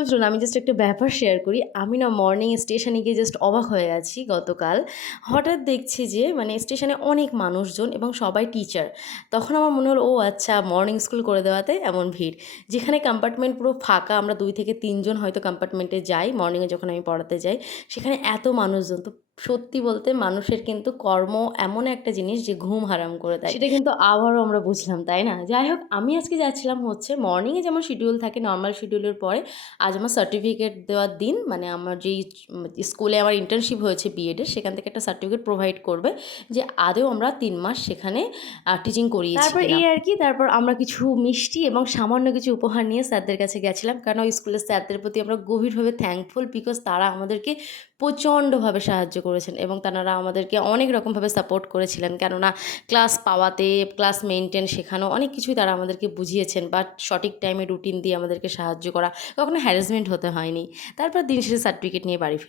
স্কুলে চলুন আমি জাস্ট একটা ব্যাপার শেয়ার করি। আমি না মর্নিং স্টেশনে গিয়ে জাস্ট অবাক হয়ে আছি গতকাল। হঠাৎ দেখছি যে মানে স্টেশনে অনেক মানুষজন এবং সবাই টিচার। তখন আমার মনে হলো ও আচ্ছা মর্নিং স্কুল করে দেওয়াতে এমন ভিড়। যেখানে কম্পার্টমেন্ট পুরো ফাঁকা আমরা ২ থেকে ৩ জন হয়তো কম্পার্টমেন্টে যাই মর্নিংয়ে যখন আমি পড়াতে যাই। সেখানে এত মানুষজন তো সত্যি বলতে মানুষের কিন্তু কর্ম এমন একটা জিনিস যে ঘুম হারাম করে দেয়। সেটা কিন্তু আবারও আমরা বুঝলাম, তাই না? যাই হোক আমি আজকে যাচ্ছিলাম হচ্ছে মর্নিংয়ে যেমন শিডিউল থাকে নরমাল শিডিউলের পরে আজ আমার সার্টিফিকেট দেওয়ার দিন। মানে আমার যেই স্কুলে আমার ইন্টার্নশিপ হয়েছে বিএডের সেখান থেকে একটা সার্টিফিকেট প্রোভাইড করবে যে আদৌ আমরা ৩ মাস সেখানে টিচিং করিয়েছি তারপর কিনা। এই আর কি তারপর আমরা কিছু মিষ্টি এবং সামান্য কিছু উপহার নিয়ে স্যারদের কাছে গেছিলাম। কারণ ওই স্কুলের স্যারদের প্রতি আমরা গভীরভাবে থ্যাঙ্কফুল বিকজ তারা আমাদেরকে প্রচণ্ডভাবে সাহায্য করেছেন এবং তারা আমাদেরকে অনেক রকমভাবে সাপোর্ট করেছিলেন। কেননা ক্লাস পাওয়াতে, ক্লাস মেইনটেইন শেখানো অনেক কিছুই তারা আমাদেরকে বুঝিয়েছেন বা সঠিক টাইমে রুটিন দিয়ে আমাদেরকে সাহায্য করা। কখনো হ্যারাসমেন্ট হতে হয়নি। তারপর দিন শেষে সার্টিফিকেট নিয়ে বাড়ি ফিরি।